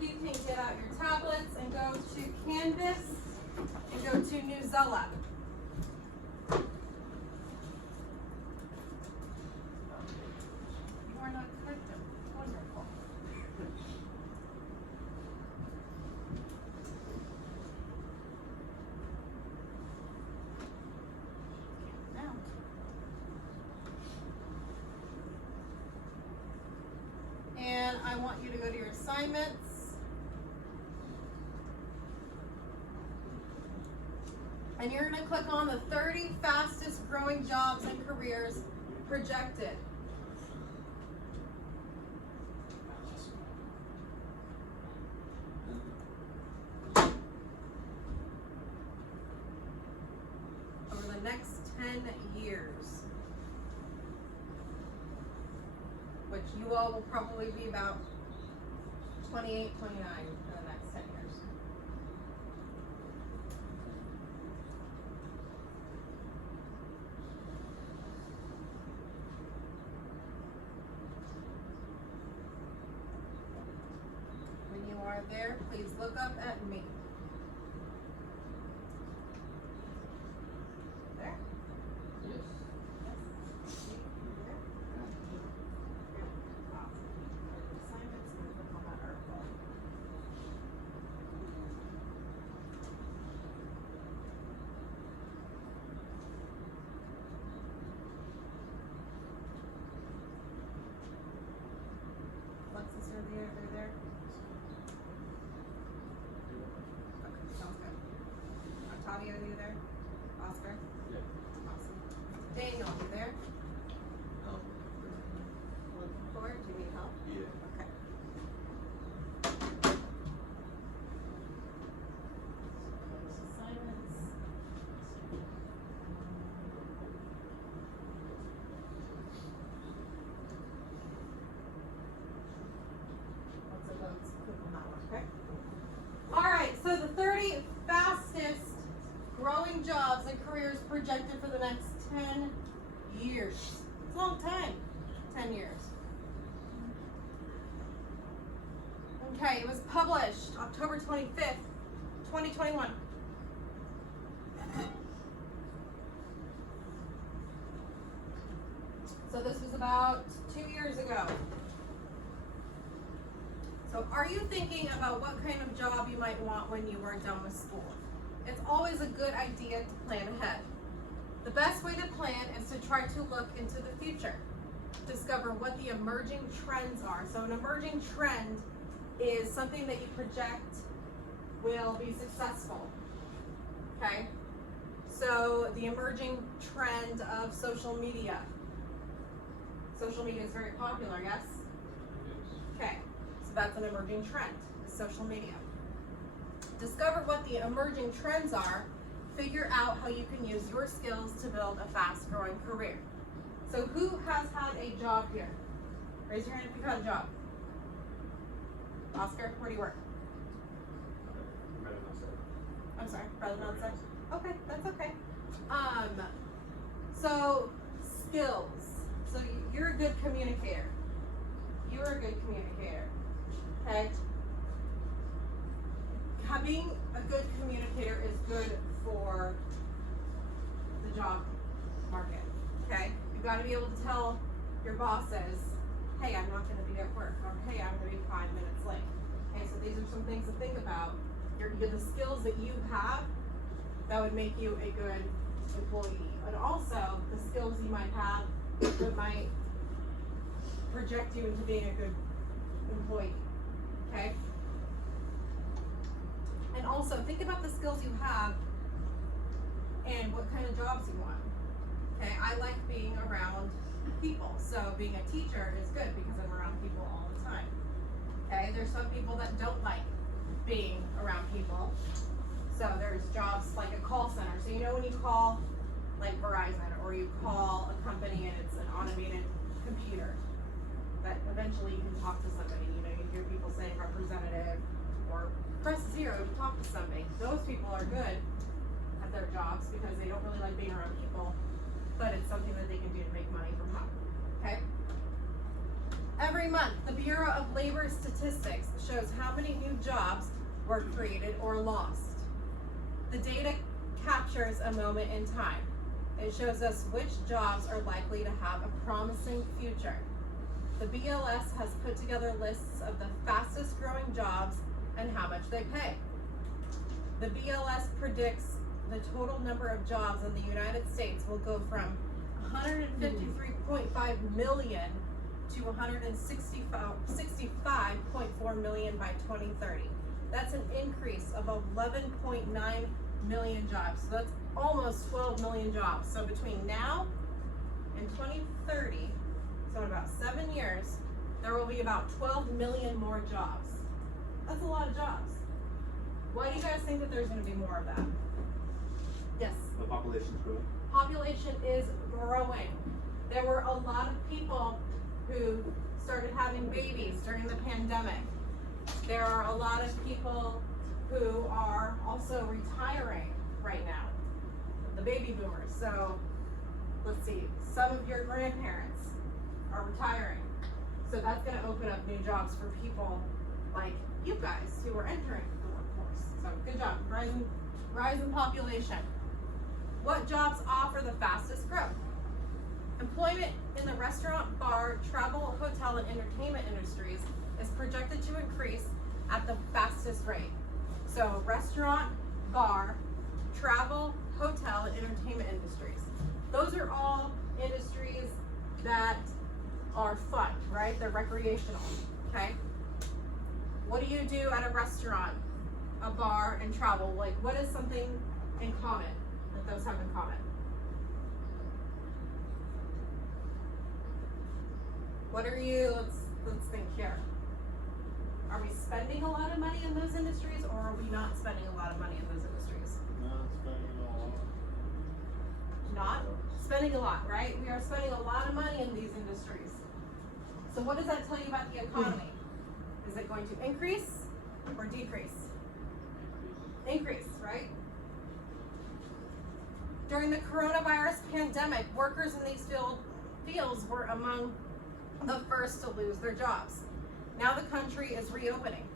you can get out your tablets and go to Canvas and go to Newsela. You are not connected. Wonderful. Now. And I want you to go to your assignments. And you're going to click on the 30 fastest growing jobs and careers projected. Over the next 10 years. Which you all will probably be about 28, 29 for the next 10 years. When you are there, please look up at me. There? Yes. Yes. Assignments, and click on that article. Alexis, are they they're there? Okay, sounds good. Octavia, are you there? Oscar? Yeah. Awesome. Daniel, are you there? Looking forward. Do you need help? Yeah. Okay. Assignments. Once it loads, click on that one, okay? All right, so the 30 fastest growing jobs and careers projected for the next 10 years. It's a long time, 10 years. Okay, it was published October 25th, 2021. So this was about 2 years ago. So are you thinking about what kind of job you might want when you are done with school? It's always a good idea to plan ahead. The best way to plan is to try to look into the future. Discover what the emerging trends are. So an emerging trend is something that you project will be successful. Okay? So the emerging trend of social media. Social media is very popular, yes? Okay. So that's an emerging trend, is social media. Discover what the emerging trends are. Figure out how you can use your skills to build a fast-growing career. So who has had a job here? Raise your hand if you've had a job. Oscar, where do you work? I'm sorry, President outside? Okay, that's okay. So skills. So you're a good communicator. You're a good communicator. Okay? Being a good communicator is good for the job market. Okay? You've got to be able to tell your bosses, hey, I'm not going to be at work, or hey, I'm going to be 5 minutes late. Okay, so these are some things to think about. You're the skills that you have that would make you a good employee, but also the skills you might have that might project you into being a good employee. Okay? And also think about the skills you have and what kind of jobs you want. Okay, I like being around people, so being a teacher is good because I'm around people all the time. Okay, there's some people that don't like being around people. So there's jobs like a call center. So you know when you call like Verizon or you call a company and it's an automated computer that eventually you can talk to somebody. You know, you hear people saying representative or press 0 to talk to somebody. Those people are good at their jobs because they don't really like being around people, but it's something that they can do to make money from home. Okay? Every month, the Bureau of Labor Statistics shows how many new jobs were created or lost. The data captures a moment in time. It shows us which jobs are likely to have a promising future. The BLS has put together lists of the fastest growing jobs and how much they pay. The BLS predicts the total number of jobs in the United States will go from 153.5 million to 165.4 million by 2030. That's an increase of 11.9 million jobs. So that's almost 12 million jobs. So between now and 2030, so in about 7 years, there will be about 12 million more jobs. That's a lot of jobs. Why do you guys think that there's going to be more of that? Yes? The population's growing. Population is growing. There were a lot of people who started having babies during the pandemic. There are a lot of people who are also retiring right now, the baby boomers. So let's see, some of your grandparents are retiring. So that's going to open up new jobs for people like you guys who are entering the workforce. So good job, rise in population. What jobs offer the fastest growth? Employment in the restaurant, bar, travel, hotel, and entertainment industries is projected to increase at the fastest rate. So restaurant, bar, travel, hotel, and entertainment industries. Those are all industries that are fun, right? They're recreational, okay? What do you do at a restaurant, a bar, and travel? Like, what is something in common that those have in common? What are you, let's think here. Are we spending a lot of money in those industries, or are we not spending a lot of money in those industries? Not spending a lot. Not spending a lot, right? We are spending a lot of money in these industries. So what does that tell you about the economy? Is it going to increase or decrease? Increase, right? During the coronavirus pandemic, workers in these fields were among the first to lose their jobs. Now the country is reopening.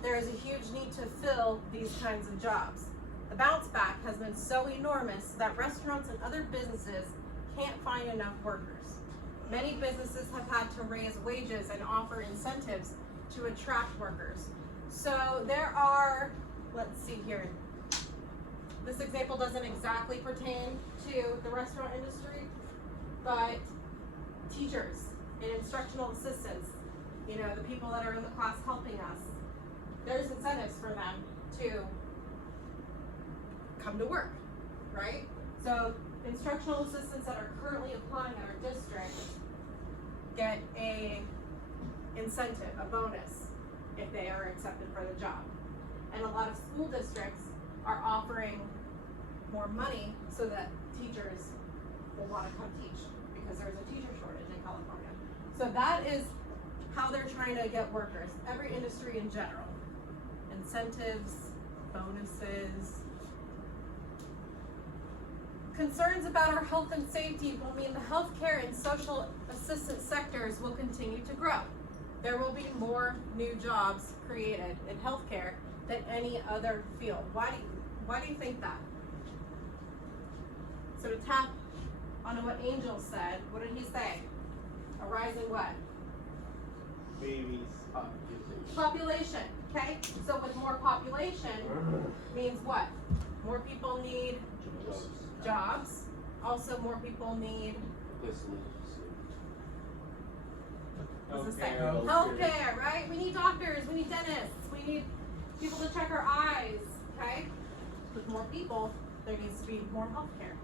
There is a huge need to fill these kinds of jobs. The bounce back has been so enormous that restaurants and other businesses can't find enough workers. Many businesses have had to raise wages and offer incentives to attract workers. So there are, let's see here, this example doesn't exactly pertain to the restaurant industry, but teachers and instructional assistants, you know, the people that are in the class helping us, there's incentives for them to come to work, right? So instructional assistants that are currently applying at our district get a incentive, a bonus, if they are accepted for the job. And a lot of school districts are offering more money so that teachers will want to come teach, because there's a teacher shortage in California. So that is how they're trying to get workers, every industry in general. Incentives, bonuses. Concerns about our health and safety will mean the healthcare and social assistance sectors will continue to grow. There will be more new jobs created in healthcare than any other field. Why do you think that? So to tap on what Angel said, what did he say? A rise in what? Babies, Population, okay? So with more population means what? More people need jobs. Also more people need what's this say? Healthcare, right? We need doctors, we need dentists, we need people to check our eyes, okay? With more people, there needs to be more healthcare.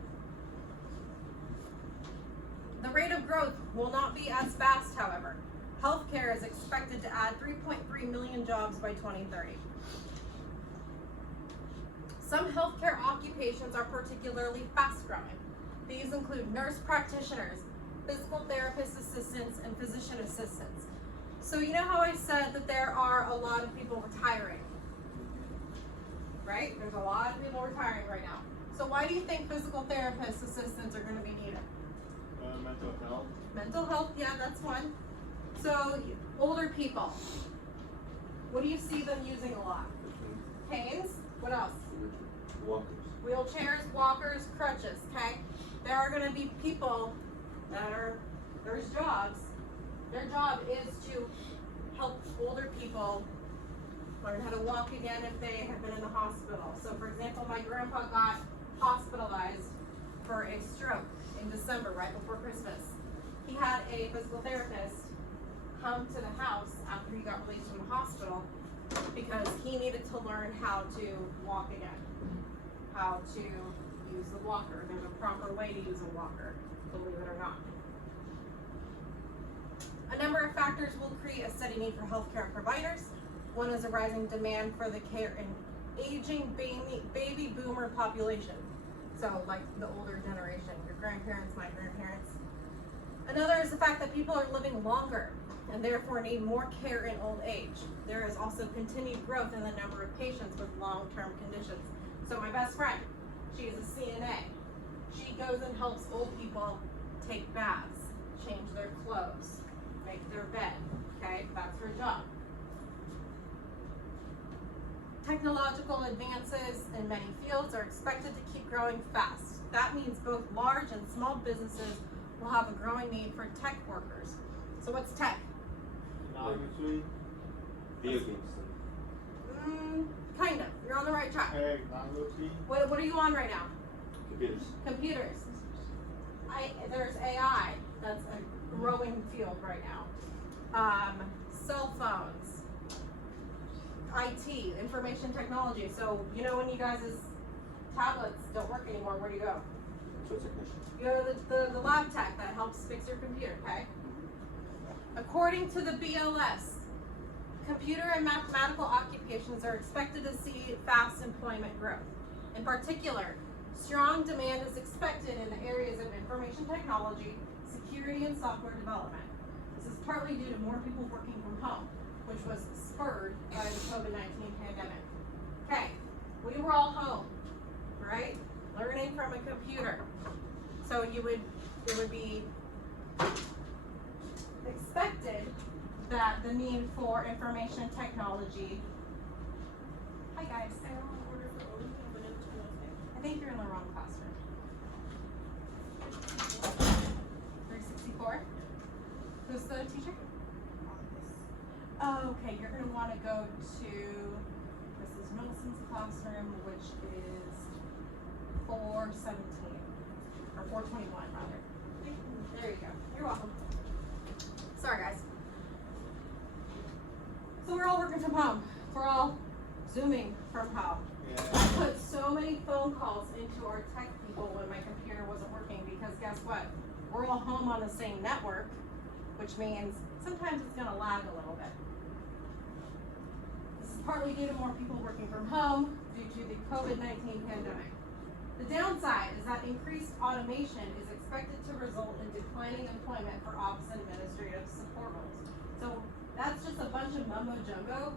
The rate of growth will not be as fast, however. Healthcare is expected to add 3.3 million jobs by 2030. Some healthcare occupations are particularly fast growing. These include nurse practitioners, physical therapist assistants, and physician assistants. So you know how I said that there are a lot of people retiring, right? There's a lot of people retiring right now. So why do you think physical therapist assistants are going to be needed? mental health. Mental health, yeah, that's one. So, older people. What do you see them using a lot? Canes. What else? Walkers. Wheelchairs, walkers, crutches, okay? There are gonna be people there's jobs. Their job is to help older people learn how to walk again if they have been in the hospital. So for example, my grandpa got hospitalized for a stroke in December, right before Christmas. He had a physical therapist come to the house after he got released from the hospital because he needed to learn how to walk again, how to use the walker. There's a proper way to use a walker, believe it or not. A number of factors will create a steady need for healthcare providers. One is a rising demand for the care in aging baby boomer population. So like the older generation, your grandparents, my grandparents. Another is the fact that people are living longer and therefore need more care in old age. There is also continued growth in the number of patients with long-term conditions. So my best friend, she is a CNA. She goes and helps old people take baths, change their clothes, make their bed, okay? That's her job. Technological advances in many fields are expected to keep growing fast. That means both large and small businesses will have a growing need for tech workers. So what's tech? Technology. Video games. Kind of. You're on the right track. Technology. What are you on right now? Computers. Computers. There's AI. That's a growing field right now. Cell phones. IT, information technology. So you know when you guys' tablets don't work anymore, where do you go? So technician. You go to the lab tech that helps fix your computer, okay? According to the BLS, computer and mathematical occupations are expected to see fast employment growth. In particular, strong demand is expected in the areas of information technology, security, and software development. This is partly due to more people working from home, which was spurred by the COVID-19 pandemic. Okay, we were all home, right? Learning from a computer. So it would be expected that the need for information technology. Hi guys. I think you're in the wrong classroom. 364. Who's the teacher? Oh, okay, you're gonna want to go to Mrs. Nelson's classroom, which is 417 or 421 rather. There you go. You're welcome. Sorry, guys. So we're all working from home. We're all Zooming from home. Yeah. I put so many phone calls into our tech people when my computer wasn't working because guess what? We're all home on the same network, which means sometimes it's gonna lag a little bit. This is partly due to more people working from home due to the COVID-19 pandemic. The downside is that increased automation is expected to result in declining employment for office and administrative support roles. So that's just a bunch of mumbo jumbo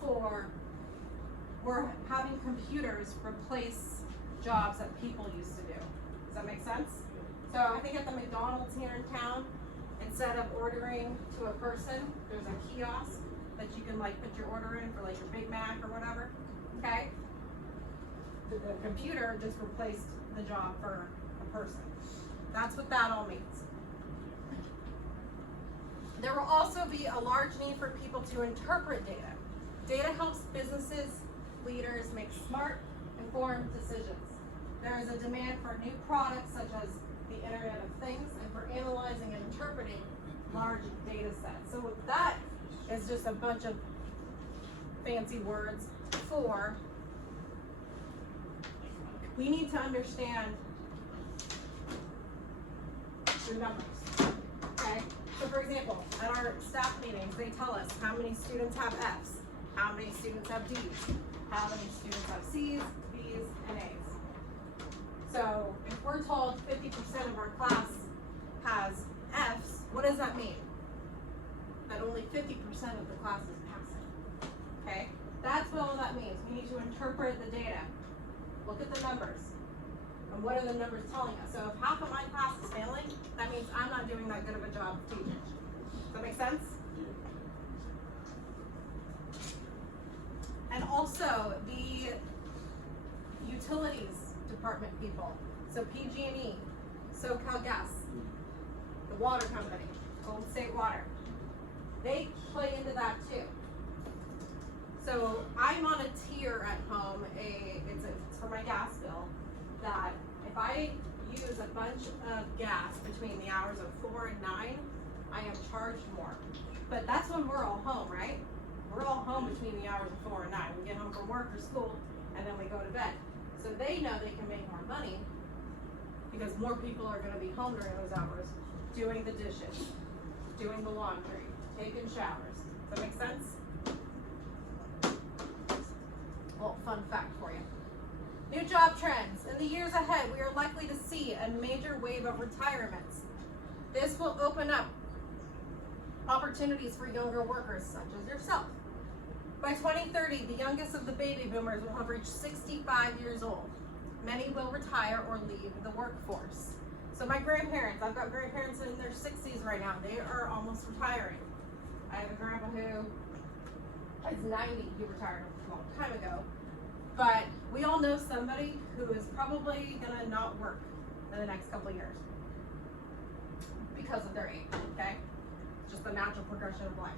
for we're having computers replace jobs that people used to do. Does that make sense? So I think at the McDonald's here in town, instead of ordering to a person, there's a kiosk that you can like put your order in for like your Big Mac or whatever, okay? The computer just replaced the job for a person. That's what that all means. There will also be a large need for people to interpret data. Data helps businesses, leaders make smart, informed decisions. There is a demand for new products such as the Internet of Things and for analyzing and interpreting large data sets. So that is just a bunch of fancy words for we need to understand the numbers, okay? So for example, at our staff meetings, they tell us how many students have Fs, how many students have Ds, how many students have Cs, Bs, and As. So if we're told 50% of our class has Fs, what does that mean? That only 50% of the class is passing, okay? That's what all that means. We need to interpret the data. Look at the numbers. And what are the numbers telling us? So if half of my class is failing, that means I'm not doing that good of a job of teaching. Does that make sense? And also the utilities department people. So PG&E, SoCal Gas, the water company, Golden State Water. They play into that too. So I'm on a tier at home, it's for my gas bill, that if I use a bunch of gas between the hours of 4 and 9, I am charged more. But that's when we're all home, right? We're all home between the hours of 4 and 9. We get home from work or school, and then we go to bed. So they know they can make more money because more people are going to be home during those hours, doing the dishes, doing the laundry, taking showers. Does that make sense? Well, fun fact for you. New job trends. In the years ahead, we are likely to see a major wave of retirements. This will open up opportunities for younger workers such as yourself. By 2030, the youngest of the baby boomers will have reached 65 years old. Many will retire or leave the workforce. So my grandparents, I've got grandparents in their 60s right now. They are almost retiring. I have a grandpa who is 90. He retired a long time ago. But we all know somebody who is probably gonna not work in the next couple of years because of their age, okay? It's just the natural progression of life.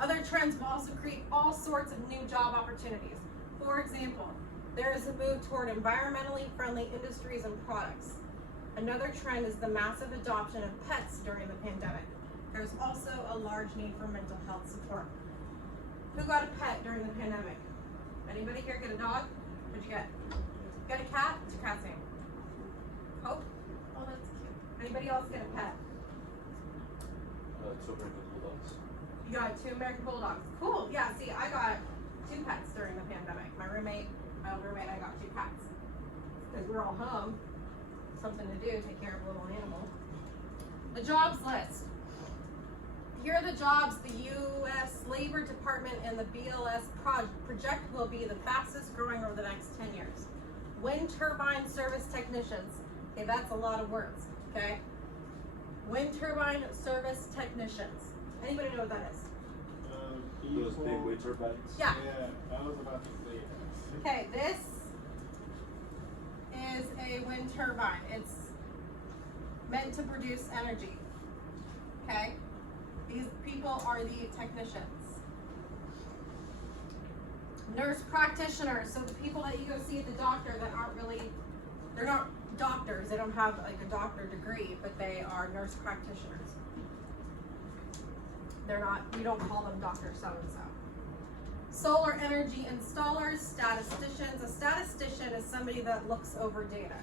Other trends will also create all sorts of new job opportunities. For example, there is a move toward environmentally friendly industries and products. Another trend is the massive adoption of pets during the pandemic. There's also a large need for mental health support. Who got a pet during the pandemic? Anybody here get a dog? What'd you get? Get a cat? What's your cat's name? Hope? Oh, that's cute. Anybody else get a pet? 2 American Bulldogs. You got 2 American Bulldogs. Cool. Yeah, see, I got 2 pets during the pandemic. My old roommate, I got 2 cats. Because we're all home. Something to do, take care of a little animal. The jobs list. Here are the jobs the U.S. Labor Department and the BLS project will be the fastest growing over the next 10 years. Wind turbine service technicians. Okay, that's a lot of words, okay? Wind turbine service technicians. Anybody know what that is? Those big wind turbines. Yeah. Yeah, I was about to say that. Okay, this is a wind turbine. It's meant to produce energy, okay? These people are the technicians. Nurse practitioners, so the people that you go see at the doctor that aren't really, they're not doctors, they don't have like a doctor degree, but they are nurse practitioners. They're not, we don't call them Dr. So-and-so. Solar energy installers, statisticians. A statistician is somebody that looks over data.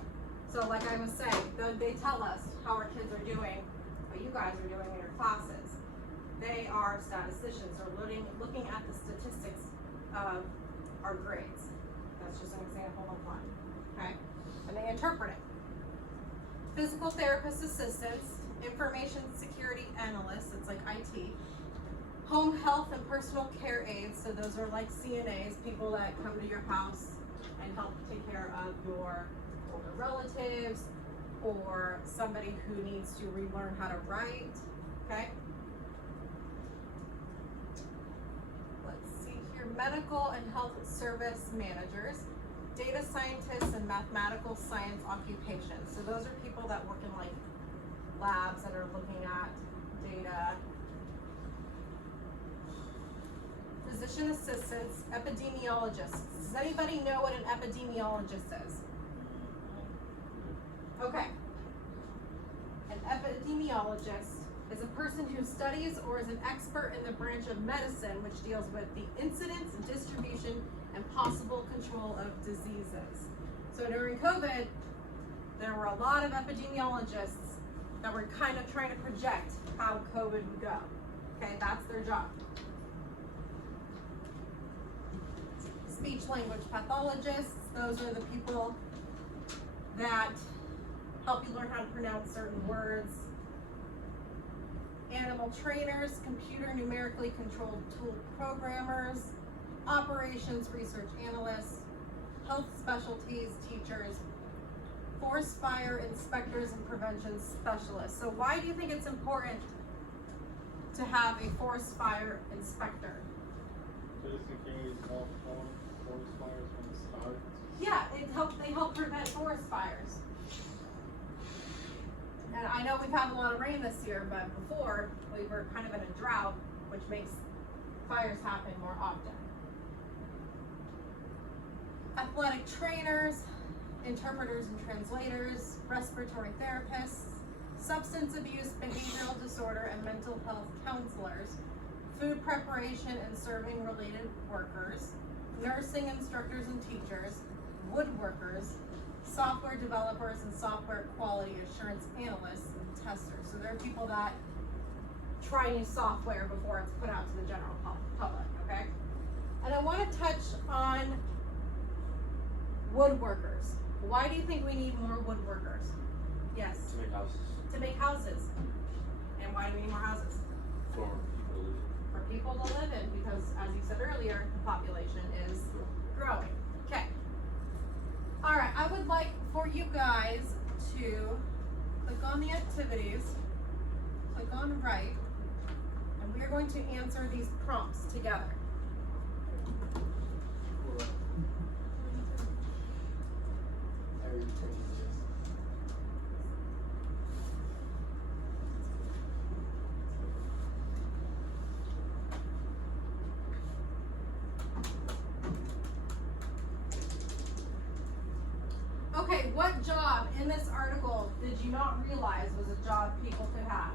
So like I was saying, they tell us how our kids are doing, what you guys are doing in your classes. They are statisticians, or looking at the statistics of our grades. That's just an example of one, okay? And they interpret it. Physical therapist assistants, information security analysts, it's like IT. Home health and personal care aides, so those are like CNAs, people that come to your house and help take care of your older relatives or somebody who needs to relearn how to write, okay? Let's see here, medical and health service managers, data scientists and mathematical science occupations. So those are people that work in like labs that are looking at data. Physician assistants, epidemiologists. Does anybody know what an epidemiologist is? Okay. An epidemiologist is a person who studies or is an expert in the branch of medicine which deals with the incidence, distribution, and possible control of diseases. So during COVID, there were a lot of epidemiologists that were kind of trying to project how COVID would go. Okay, that's their job. Speech language pathologists, those are the people that help you learn how to pronounce certain words. Animal trainers, computer numerically controlled tool programmers, operations research analysts, health specialties teachers, forest fire inspectors and prevention specialists. So why do you think it's important to have a forest fire inspector. Just in case multiple forest fires when it starts. Yeah, they help prevent forest fires. And I know we've had a lot of rain this year, but before we were kind of in a drought, which makes fires happen more often. Athletic trainers, interpreters and translators, respiratory therapists, substance abuse, behavioral disorder, and mental health counselors, food preparation and serving related workers, nursing instructors and teachers, woodworkers, software developers, and software quality assurance analysts and testers. So there are people that try new software before it's put out to the general public, okay? And I want to touch on woodworkers. Why do you think we need more woodworkers? Yes. To make houses. To make houses. And why do we need more houses? For people to live in. For people to live in, because as you said earlier, the population is growing. Okay. Alright, I would like for you guys to click on the activities, click on right, and we are going to answer these prompts together. Okay, what job in this article did you not realize was a job people could have?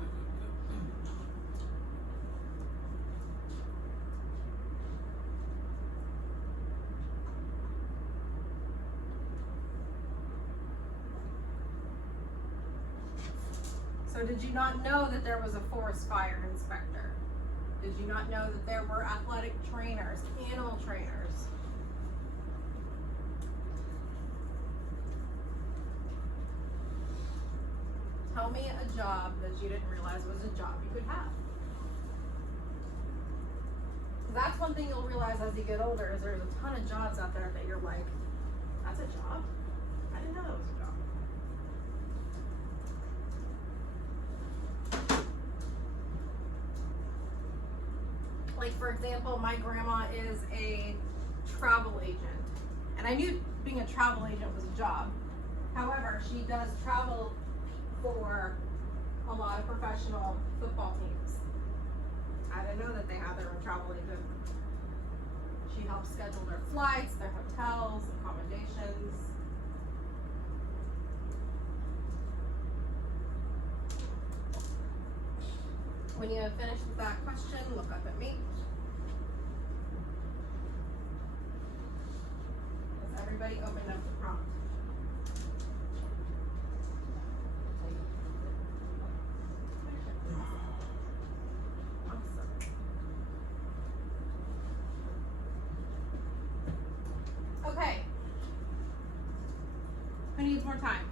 So did you not know that there was a forest fire inspector? Did you not know that there were athletic trainers, animal trainers? Tell me a job that you didn't realize was a job you could have. That's one thing you'll realize as you get older is there's a ton of jobs out there that you're like, that's a job? I didn't know that was a job. Like for example, my grandma is a travel agent. And I knew being a travel agent was a job. However, she does travel for a lot of professional football teams. I didn't know that they had their own travel agent. She helps schedule their flights, their hotels, accommodations. When you have finished with that question, look up at me. Has everybody opened up the prompt? Okay. Who needs more time?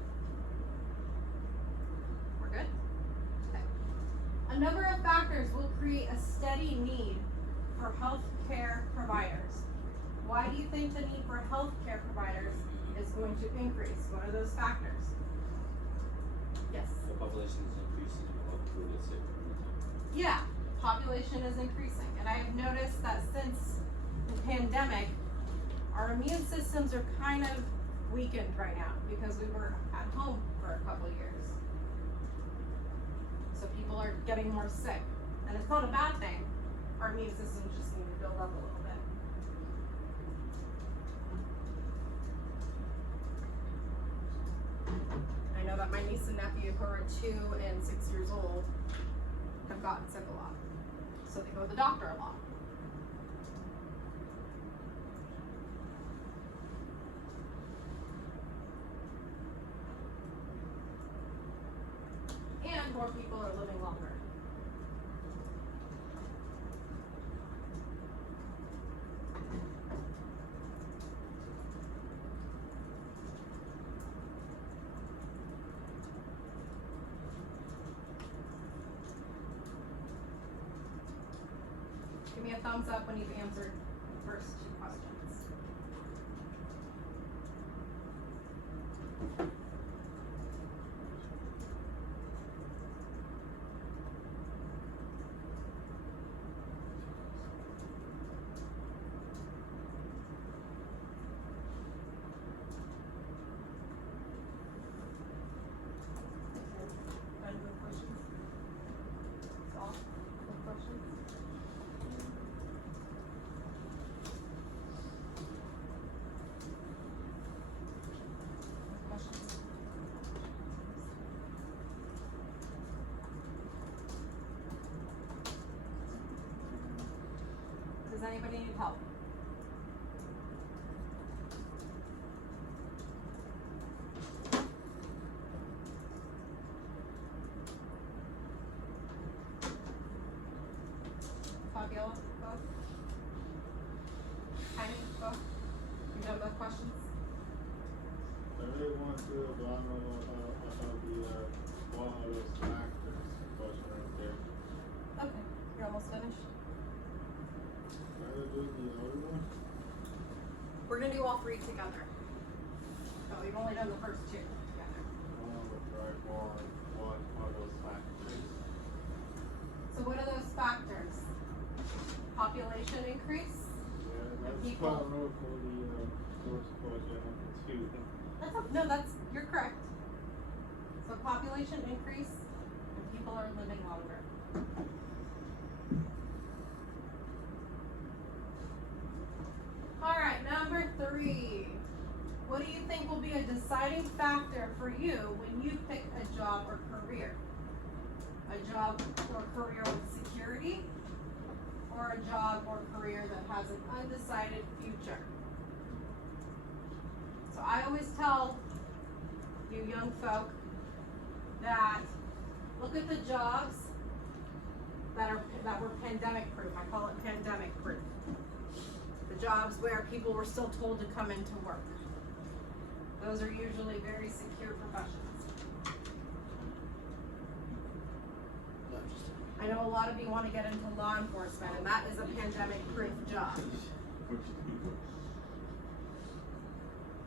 We're good? Okay. A number of factors will create a steady need for healthcare providers. Why do you think the need for healthcare providers is going to increase? What are those factors? Yes. The population is increasing, we want food, let's say, for the time. Yeah, population is increasing. And I have noticed that since the pandemic, our immune systems are kind of weakened right now because we were at home for a couple years. So people are getting more sick. And it's not a bad thing. Our immune systems just need to build up a little bit. I know that my niece and nephew who are 2 and 6 years old have gotten sick a lot. So they go to the doctor a lot. And more people are living longer. Give me a thumbs up when you've answered the first 2 questions. anybody need help? Fabiola, go. Heidi, go. You done with questions? I really want to, but I don't know about one of those factors question right there. Okay, you're almost finished. Try to do the other one. We're gonna do all three together. Oh, you've only done the first two together. Try one of those factors. So what are those factors? Population increase? Yeah, that's people- kind of road for the first question number 2. No, you're correct. So population increase and people are living longer. Alright, number 3. What do you think will be a deciding factor for you when you pick a job or career? A job or career with security, or a job or career that has an undecided future? So I always tell you young folk that look at the jobs that were pandemic proof. I call it pandemic proof. The jobs where people were still told to come into work. Those are usually very secure professions. I know a lot of you want to get into law enforcement, and that is a pandemic proof job.